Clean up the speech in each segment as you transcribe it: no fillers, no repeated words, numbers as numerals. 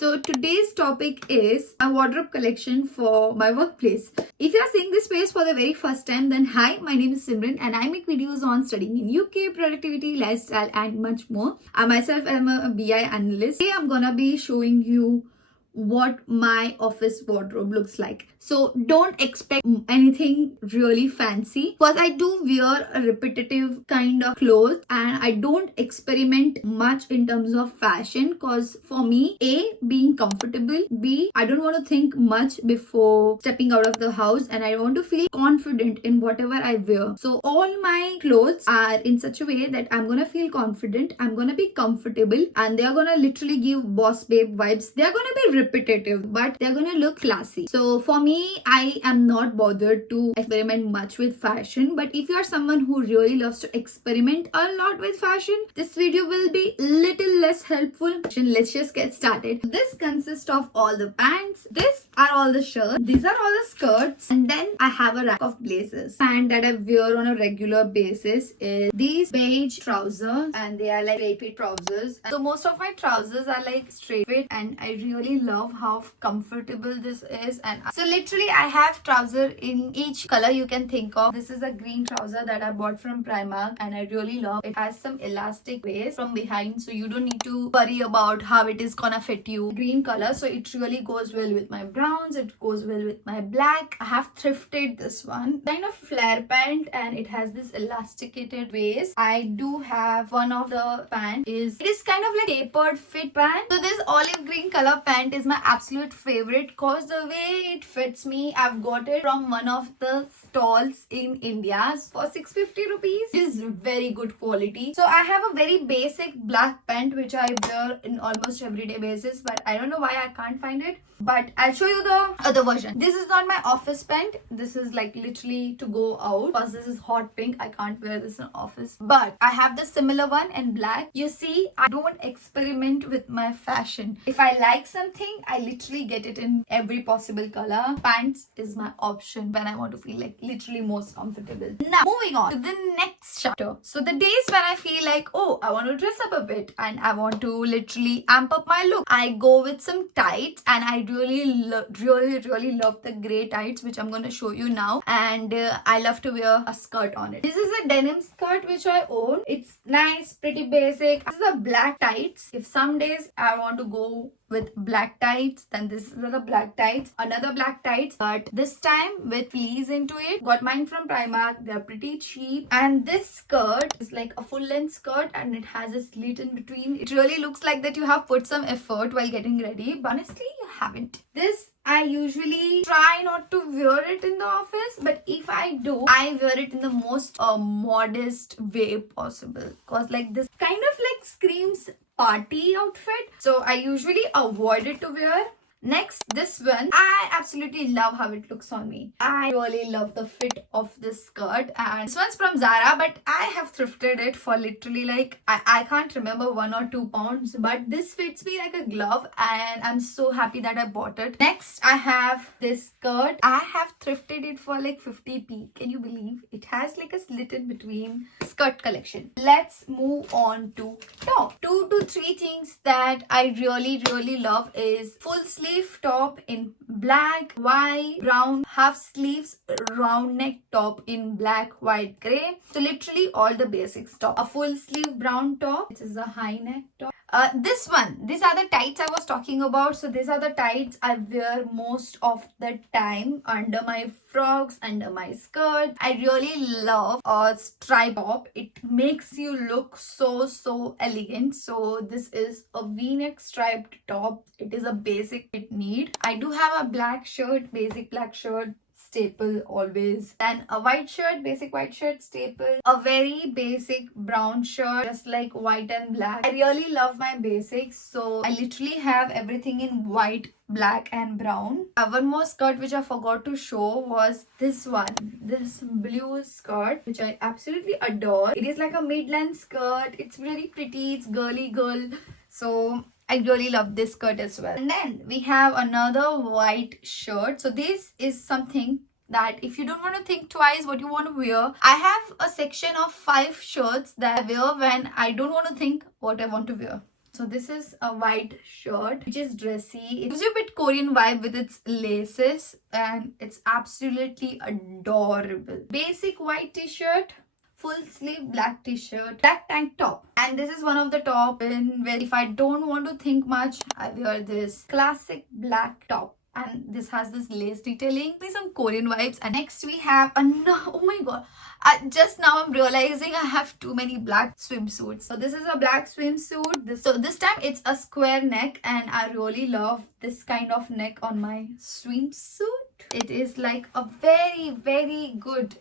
So today's topic is my wardrobe collection for my workplace. If you are seeing this space for the very first time, then hi, my name is Simran and I make videos on studying in UK, productivity, lifestyle and much more. I myself am a BI analyst. Today I'm gonna be showing you what my office wardrobe looks like. So don't expect anything really fancy because I do wear a repetitive kind of clothes and I don't experiment much in terms of fashion because for me, A, being comfortable, B, I don't want to think much before stepping out of the house and I want to feel confident in whatever I wear. So all my clothes are in such a way that I'm gonna feel confident, I'm gonna be comfortable, and they're gonna literally give boss babe vibes. They're gonna be repetitive, but they're gonna look classy. So for me, I am not bothered to experiment much with fashion, but if you are someone who really loves to experiment a lot with fashion, this video will be little less helpful. Let's just get started. This consists of all the pants, this are all the shirts, these are all the skirts, and then I have a rack of blazers. Pant that I wear on a regular basis is these beige trousers, and they are like straight fit trousers. So most of my trousers are like straight fit, and I really love how comfortable this is. And so literally I have trouser in each color you can think of. This is a green trouser that I bought from Primark and I really love. It has some elastic waist from behind, so you don't need to worry about how it is gonna fit you. Green color, so it really goes well with my browns, it goes well with my black. I have thrifted this one, kind of flare pant, and it has this elasticated waist. I do have one of the pant it is kind of like tapered fit pant. So this olive green color pant is my absolute favorite because the way it fits me. I've got it from one of the stalls in India for 650 rupees. It is very good quality. So I have a very basic black pant which I wear in almost everyday basis, but I don't know why I can't find it. But I'll show you the other version. This is not my office pant. This is like literally to go out because this is hot pink. I can't wear this in office. But I have the similar one in black. You see, I don't experiment with my fashion. If I like something, I literally get it in every possible color. Pants is my option when I want to feel like literally most comfortable. Now, moving on to the next chapter. So the days when I feel like, oh, I want to dress up a bit and I want to literally amp up my look, I go with some tights, and I really love the gray tights which I'm going to show you now, and I love to wear a skirt on it. This is a denim skirt which I own. It's nice, pretty basic. This is the black tights. If some days I want to go with black tights, then this is the black tights. Another black tights, but this time with fleece into it. Got mine from Primark. They're pretty cheap. And this skirt is like a full length skirt and it has a slit in between. It really looks like that you have put some effort while getting ready, but honestly you haven't. This I usually try not to wear it in the office, but if I do, I wear it in the most modest way possible, because like this kind of like screams party outfit, so I usually avoid it to wear. Next, this one, I absolutely love how it looks on me. I really love the fit of this skirt, and this one's from Zara, but I have thrifted it for literally like, I can't remember, 1 or 2 pounds, but this fits me like a glove and I'm so happy that I bought it. Next, I have this skirt. I have thrifted it for like 50p. Can you believe? It has like a slit in between. Skirt collection. Let's move on to top. 2 to 3 things that I really love is full sleeve top in black, white, brown, half sleeves, round neck top in black, white, grey. So literally all the basics top. A full sleeve brown top. This is a high neck top. This one, these are the tights I was talking about. So these are the tights I wear most of the time under my frocks, under my skirt. I really love a stripe top. It makes you look so elegant. So this is a v-neck striped top. It is a basic fit need. I do have a black shirt, basic black shirt, staple always, and a white shirt, basic white shirt, staple, a very basic brown shirt, just like white and black. I really love my basics, so I literally have everything in white, black and brown. One more skirt which I forgot to show was this one, this blue skirt, which I absolutely adore. It is like a mid-length skirt. It's very pretty, it's girly girl, so I really love this skirt as well. And then we have another white shirt. So this is something that if you don't want to think twice what you want to wear, I have a section of 5 shirts that I wear when I don't want to think what I want to wear. So this is a white shirt which is dressy. It gives you a bit Korean vibe with its laces and it's absolutely adorable. Basic white t-shirt, full sleeve black t-shirt, black tank top. And this is one of the top in which if I don't want to think much, I wear this classic black top. And this has this lace detailing, some Korean vibes. And next we have oh my god, just now I'm realizing I have too many black swimsuits. So this is a black swimsuit. This time it's a square neck and I really love this kind of neck on my swimsuit. It is like a very good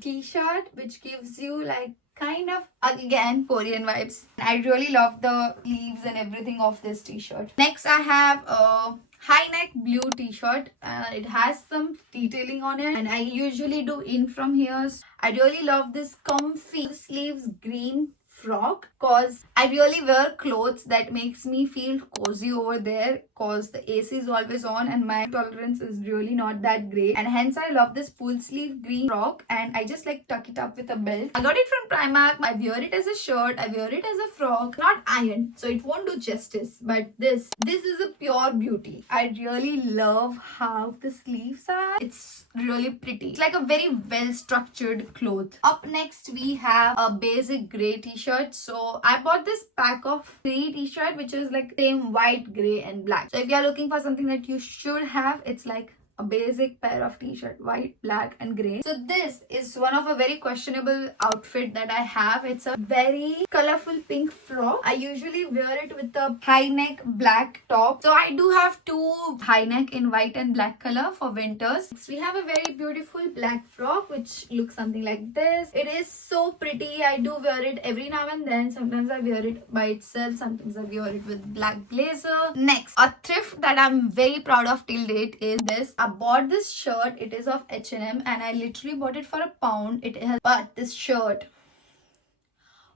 t-shirt which gives you like kind of again Korean vibes. I really love the sleeves and everything of this t-shirt. Next I have a high neck blue t-shirt. It has some detailing on it and I usually do in from here. I really love this comfy sleeves green frock cause I really wear clothes that makes me feel cozy over there cause the AC is always on and my tolerance is really not that great, and hence I love this full sleeve green frock and I just like tuck it up with a belt. I got it from Primark. I wear it as a shirt, I wear it as a frock, not ironed so it won't do justice, but this is a pure beauty. I really love how the sleeves are. It's really pretty. It's like a very well structured cloth. Up next we have a basic gray t-shirt. So I bought this pack of 3 t-shirt which is like same white, gray and black. So if you are looking for something that you should have, it's like a basic pair of t-shirt, white, black and grey. So this is one of a very questionable outfit that I have. It's a very colorful pink frock. I usually wear it with a high neck black top. So I do have 2 high neck in white and black color for winters. Next, we have a very beautiful black frock which looks something like this. It is so pretty. I do wear it every now and then. Sometimes I wear it by itself. Sometimes I wear it with black blazer. Next, a thrift that I'm very proud of till date is this. I bought this shirt. It is of H&M and I literally bought it for £1. But this shirt,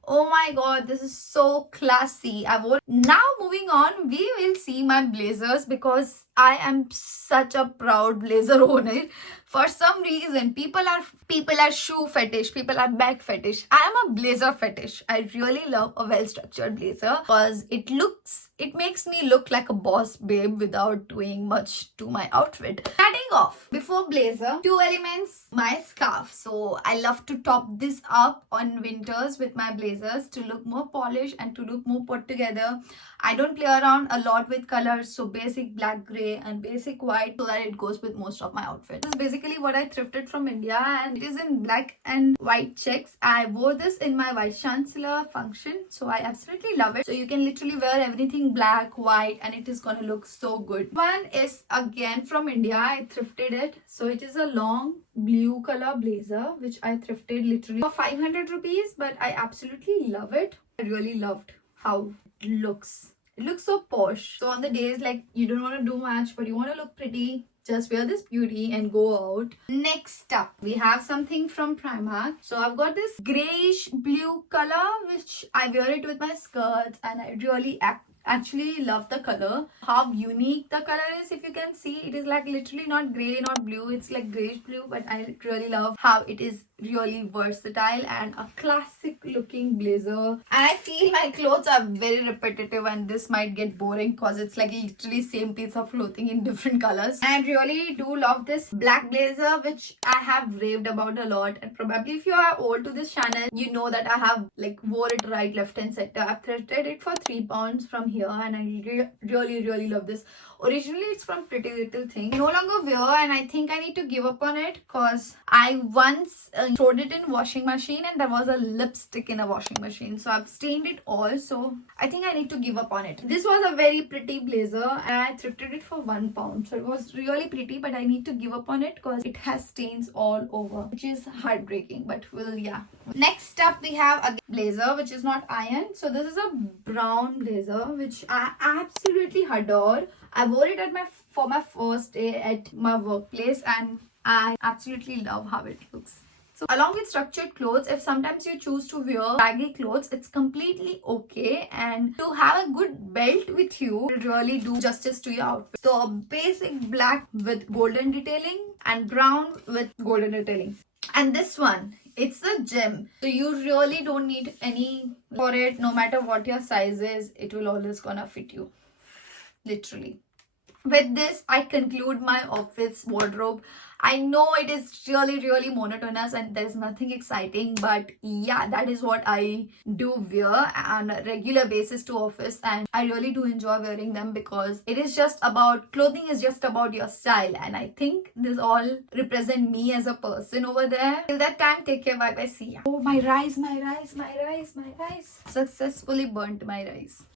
oh my god, this is so classy. Now moving on, we will see my blazers because I am such a proud blazer owner. For some reason, people are shoe fetish, people are bag fetish. I am a blazer fetish. I really love a well-structured blazer because it makes me look like a boss babe without doing much to my outfit. Starting off, before blazer, 2 elements, my scarf. So I love to top this up on winters with my blazers to look more polished and to look more put together. I don't play around a lot with colors, so basic black, grey and basic white so that it goes with most of my outfits. This is basically what I thrifted from India and it is in black and white checks. I wore this in my Vice Chancellor function, so I absolutely love it. So you can literally wear everything black, white and it is gonna look so good. One is again from India. I thrifted it. So it is a long blue color blazer which I thrifted literally for 500 rupees, but I absolutely love it. I really loved how it looks. It looks so posh. So on the days like you don't want to do much but you want to look pretty, just wear this beauty and go out. Next up, we have something from Primark. So I've got this grayish blue color which I wear it with my skirts and I really actually love the color. How unique the color is, if you can see, it is like literally not grey, not blue, it's like grayish blue, but I really love how it is really versatile and a classic looking blazer. I feel my clothes are very repetitive and this might get boring because it's like literally same piece of clothing in different colors. I really do love this black blazer which I have raved about a lot, and probably if you are old to this channel you know that I have like wore it right, left and center. I've thrifted it for £3 from here and I really love this. Originally it's from Pretty Little Thing. I no longer wear and I think I need to give up on it because I once thrown it in washing machine and there was a lipstick in a washing machine, so I've stained it all, so I think I need to give up on it. This was a very pretty blazer and I thrifted it for £1, so it was really pretty, but I need to give up on it because it has stains all over, which is heartbreaking, but well, yeah. Next up we have a blazer which is not iron. So this is a brown blazer which I absolutely adore. I wore it for my first day at my workplace and I absolutely love how it looks. So along with structured clothes, if sometimes you choose to wear baggy clothes, it's completely okay, and to have a good belt with you will really do justice to your outfit. So a basic black with golden detailing and brown with golden detailing. And this one, it's a gem, so you really don't need any for it. No matter what your size is, it will always gonna fit you, literally. With this, I conclude my office wardrobe. I know it is really monotonous and there's nothing exciting, but yeah, that is what I do wear on a regular basis to office, and I really do enjoy wearing them because it is just about clothing is just about your style, and I think this all represent me as a person over there. Till that time, take care, bye bye, see ya. Oh, my rice. Successfully burnt my rice.